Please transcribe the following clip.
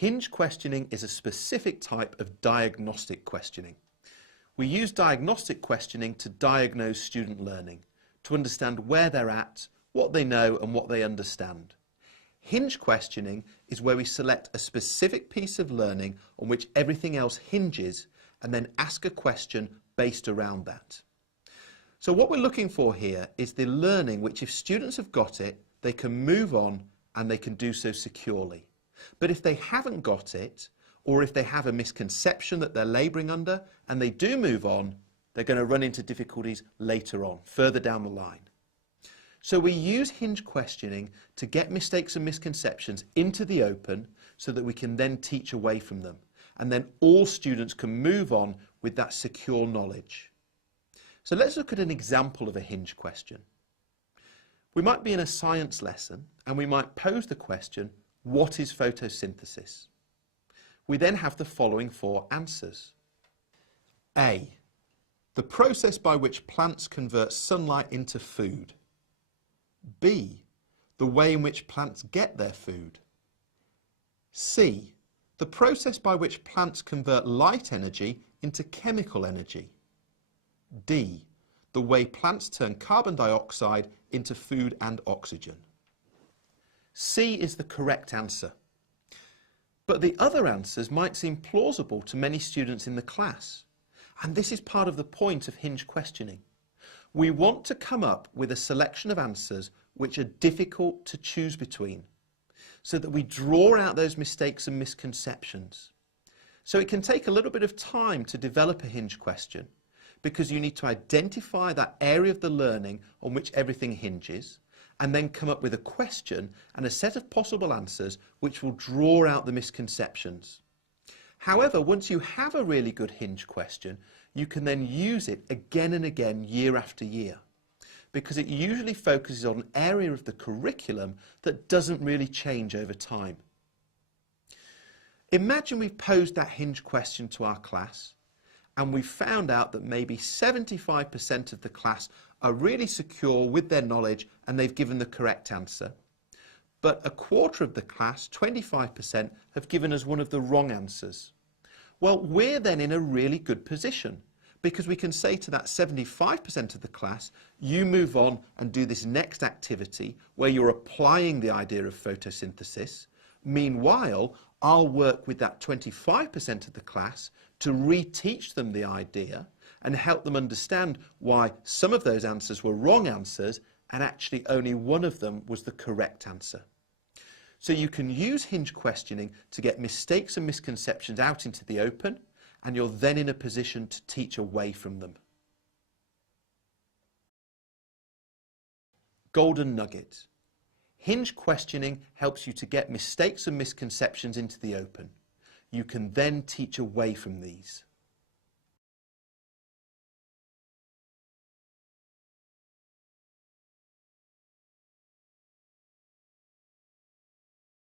Hinge questioning is a specific type of diagnostic questioning. We use diagnostic questioning to diagnose student learning, to understand where they're at, what they know and what they understand. Hinge questioning is where we select a specific piece of learning on which everything else hinges and then ask a question based around that. So what we're looking for here is the learning which, if students have got it, they can move on and they can do so securely. But if they haven't got it, or if they have a misconception that they're labouring under and they do move on, they're going to run into difficulties later on, further down the line. So we use Hinge questioning to get mistakes and misconceptions into the open so that we can then teach away from them. And then all students can move on with that secure knowledge. So let's look at an example of a Hinge question. We might be in a science lesson and we might pose the question, what is photosynthesis? We then have the following four answers. A, the process by which plants convert sunlight into food. B, the way in which plants get their food. C, the process by which plants convert light energy into chemical energy. D, the way plants turn carbon dioxide into food and oxygen. C is the correct answer. But the other answers might seem plausible to many students in the class. And this is part of the point of Hinge questioning. We want to come up with a selection of answers which are difficult to choose between, so that we draw out those mistakes and misconceptions. So it can take a little bit of time to develop a Hinge question, because you need to identify that area of the learning on which everything hinges, and then come up with a question and a set of possible answers which will draw out the misconceptions. However, once you have a really good Hinge question, you can then use it again and again, year after year, because it usually focuses on an area of the curriculum that doesn't really change over time. Imagine we've posed that Hinge question to our class and we've found out that maybe 75% of the class are really secure with their knowledge and they've given the correct answer. But a quarter of the class, 25%, have given us one of the wrong answers. Well, we're then in a really good position, because we can say to that 75% of the class, you move on and do this next activity where you're applying the idea of photosynthesis. Meanwhile, I'll work with that 25% of the class to reteach them the idea and help them understand why some of those answers were wrong answers and actually only one of them was the correct answer. So you can use Hinge questioning to get mistakes and misconceptions out into the open, and you're then in a position to teach away from them. Golden nugget. Hinge questioning helps you to get mistakes and misconceptions into the open. You can then teach away from these.